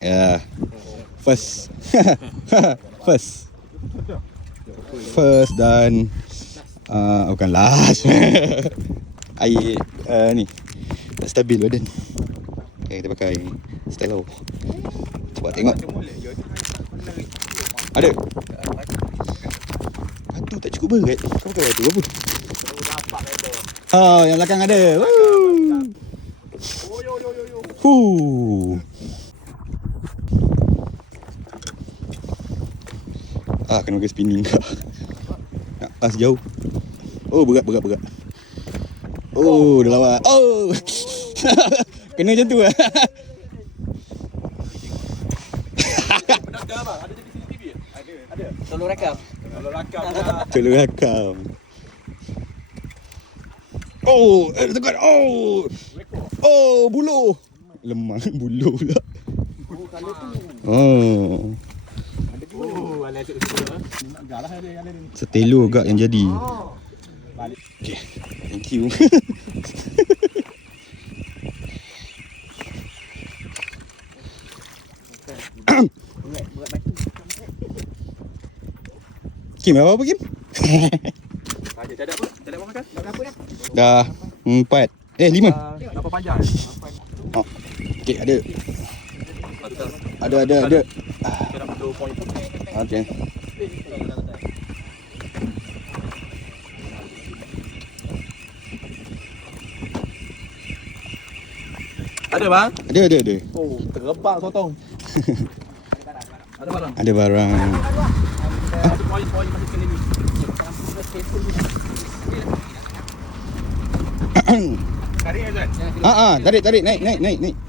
Ya. First. First dan bukan last. Air ni tak stabil badan. Okay, kita pakai Stelo. Cuba tengok. Ada? Batu tak cukup berat. Kau pakai batu apa? Oh, yang belakang ada. Kena pakai spinning kak. Nak pas jauh. Oh, berat. Oh, dah lawak. Oh. Kena macam tu lah. Ada jadi CCTV? Ada. Tolong rakam. Tolong rakam. Oh, tekan. Oh, buluh. Lemah buluh pula. Oh. Setelo agak yang jadi. Okay, thank you. Kim, apa Kim? Tak ada apa makan? Tak ada apa dah? Dah 4. 5. Berapa panjang? Oh. Okay, ada. Ada. Okay. Ada bang? Ada. Oh, terbang sotong. Ada barang? Ada barang. Ada poin-poin masuk ke ni. Tarik Azan. Tarik naik.